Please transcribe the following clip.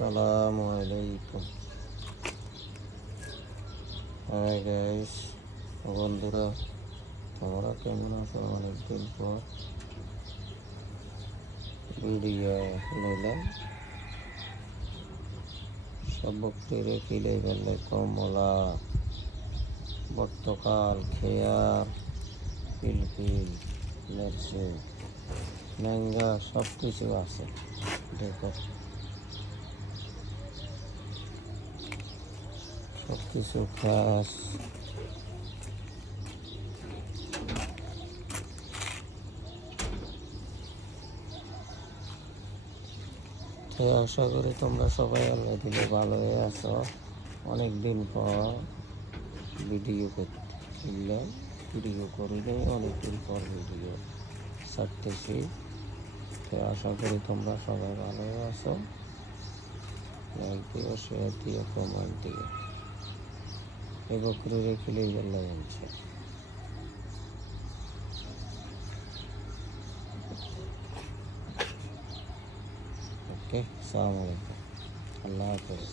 আসসালামু আলাইকুম। Hi guys, বন্ধুরা, তোমরা কেমন আছো? অনেকদিন পর ভিডিও নিলাম। সবকটিরে কিলে ফেললে কমলা, পর্তুগাল, খেয়ার, পিলপিল, মেরচু, ম্যাঙ্গা সব কিছু আছে। দেখো, সব কিছু ঘাস। তো আশা করি তোমরা সবাই আল্লাহ দিলে ভালো হয়ে আছো। অনেকদিন পর ভিডিও করলাম, ভিডিও করিনি, অনেকদিন পর ভিডিও ছাড়তেছি। তো আশা করি তোমরা সবাই ভালো হয়ে আছো। লাইক দিও, শেয়ার দিও, কমেন্ট দিও। এই বকরি রেখে গেলে বলছে। ওকে, আসসালামু আলাইকুম, আল্লাহ হাফেজ।